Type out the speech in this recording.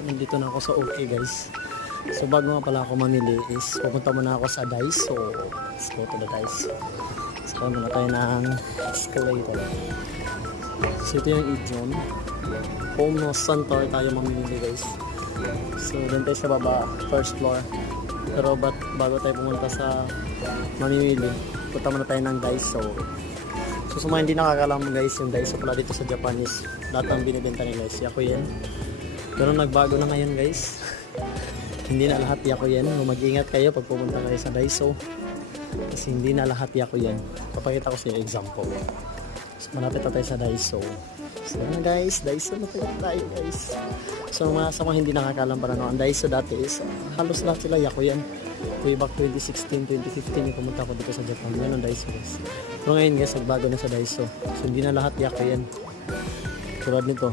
So nandito na ako sa OK guys. So bago nga pala ako mamili is pupunta muna ako sa Daiso. Let's go to the Daiso. So muna tayo ng escalator. So ito yung Ijon. Home no Center tayo mamili guys. So dun tayo sa baba, first floor. Pero bago tayo pumunta sa mamimili, punta muna tayo ng Daiso. So sa mga hindi nakakalam guys, yung Daiso pala dito sa Japanese, lahat ng binibenta nila is Yakuyen. Pero nagbago na ngayon guys. Hindi na lahat Yakuyen. Mag-ingat kayo pag pumunta kayo sa Daiso. Kasi hindi na lahat Yakuyen. Papakita ko sa inyo example. So malapit na tayo sa Daiso. So na guys, Daiso na tayo guys. So sa mga hindi nakakalam para no, ang Daiso dati is halos lahat sila Yakuyen. Way back 2016, 2015 yung pumunta ko dito sa Japan. Yan ang Daiso guys. Pero ngayon guys, nagbago na sa Daiso. So hindi na lahat Yakuyen. Tulad nito.